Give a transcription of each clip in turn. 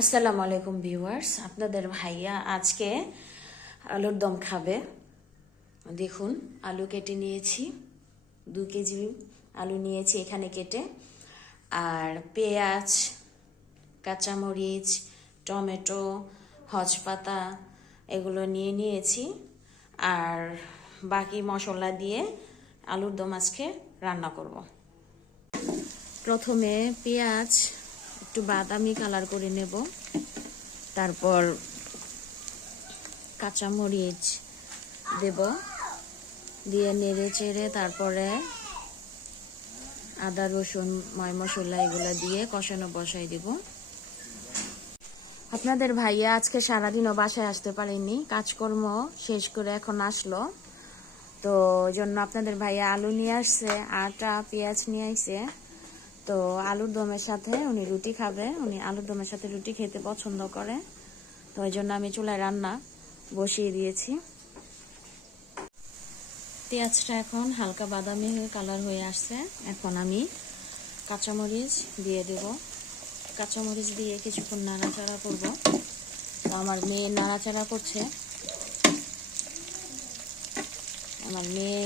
আসসালামু আলাইকুম ভিউয়ার্স, আপনাদের ভাইয়া আজকে আলুর দম খাবে। দেখুন, আলু কেটে নিয়েছি, 2 কেজি আলু নিয়েছি এখানে কেটে, আর পেঁয়াজ, কাঁচামরিচ, টমেটো, হজপাতা এগুলো নিয়েছি। আর বাকি মশলা দিয়ে আলুর দম আজকে রান্না করব। প্রথমে পেঁয়াজ একটু বাদামি কালার করে নেব, তারপর কাঁচামরিচ দেব, দিয়ে নেড়ে চেড়ে তারপরে আদা রসুন ময় মশলা এগুলো দিয়ে কষানো বসাই দেব। আপনাদের ভাইয়া আজকে সারাদিনও বাসায় আসতে পারেনি, কাজকর্ম শেষ করে এখন আসলো, তো ওই জন্য আপনাদের ভাইয়া আলু নিয়ে আসছে, আটা পেঁয়াজ নিয়ে আসছে। তো আলুর দমের সাথে উনি রুটি খাবে, উনি আলুর দমের সাথে রুটি খেতে পছন্দ করে, তো ওই জন্য আমি চুলায় রান্না বসিয়ে দিয়েছি। পেঁয়াজটা এখন হালকা বাদামি কালার হয়ে আসছে, এখন আমি কাঁচামরিচ দিয়ে দেব। কাঁচামরিচ দিয়ে কিছুক্ষণ নাড়াচাড়া করব। তো আমার মেয়ে নাড়াচাড়া করছে, আমার মেয়ে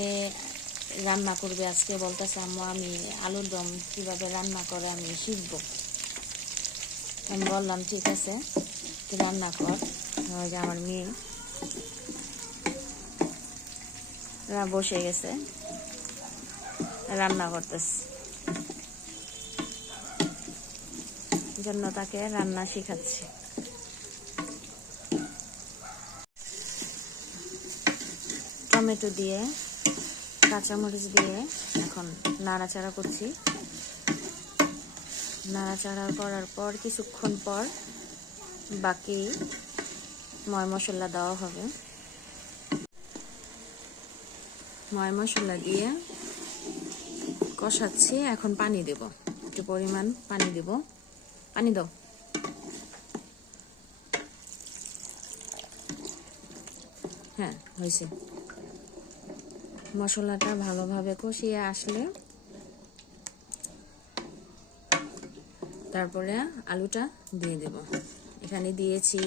রান্না করবে আজকে, বলতেছে আম্মু আমি আলুর দম কিভাবে রান্না করে আমি শিখব। আমি বললাম ঠিক আছে তুই রান্না কর। আমার মেয়ে বসে গেছে, রান্না করতেছে, জন্য তাকে রান্না শিখাচ্ছি। টমেটো দিয়ে কাঁচামরিচ দিয়ে এখন নাড়াচাড়া করছি। নাড়াচাড়া করার পর কিছুক্ষণ পর বাকি ময় মশলা দেওয়া হবে। ময় মশলা দিয়ে কষাচ্ছি, এখন পানি দেব, একটু পরিমাণ পানি দেব। পানি দাও। হ্যাঁ, হয়েছে। মশলাটা ভালোভাবে কষিয়ে আসলে তারপরে আলুটা দিয়ে দেব। এখানে দিয়েছি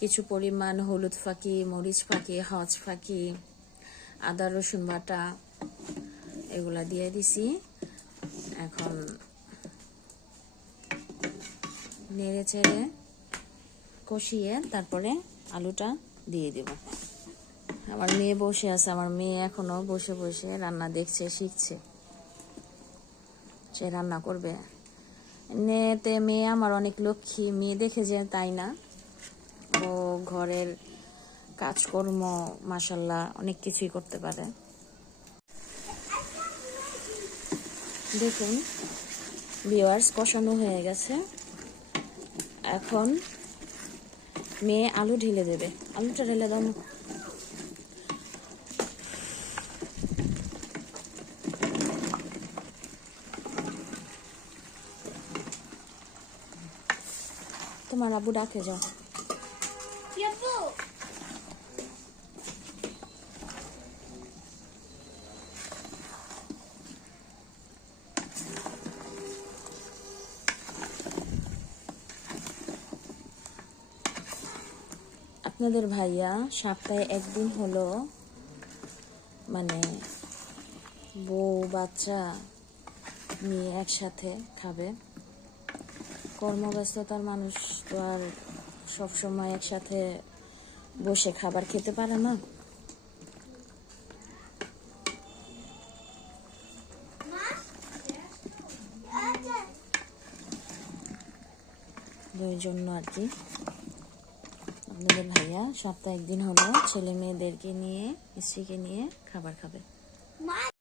কিছু পরিমাণ হলুদ ফাঁকি, মরিচ ফাঁকি, হজ ফাঁকি, আদা রসুন বাটা এগুলা দিয়ে দিছি। এখন নেড়ে চেড়ে কষিয়ে তারপরে আলুটা দিয়ে দেব। আমার মেয়ে বসে আছে, আমার মেয়ে এখনো বসে বসে রান্না দেখছে, শিখছে, সে রান্না করবে। এতে মেয়ে আমার অনেক লক্ষ্মী, মেয়ে দেখে যে তাই না, ও ঘরের কাজকর্ম মাশাআল্লাহ অনেক কিছুই করতে পারে। দেখুন ভিউয়ার্স, কষানো হয়ে গেছে, এখন মেয়ে আলু ঢেলে দেবে। আলুটা ঢেলে দাও। তোমার আব্বু ডাকে, যাও। আপনাদের ভাইয়া সপ্তাহে একদিন হলো মানে বউ বাচ্চা নিয়ে একসাথে খাবে। কর্মব্যস্ততার মানুষ তো আর সবসময় একসাথে বসে খাবার খেতে পারে না, ওই জন্য আর কি আপনাদের ভাইয়া সপ্তাহে একদিন হলো ছেলে মেয়েদেরকে নিয়ে, স্ত্রীকে নিয়ে খাবার খাবে।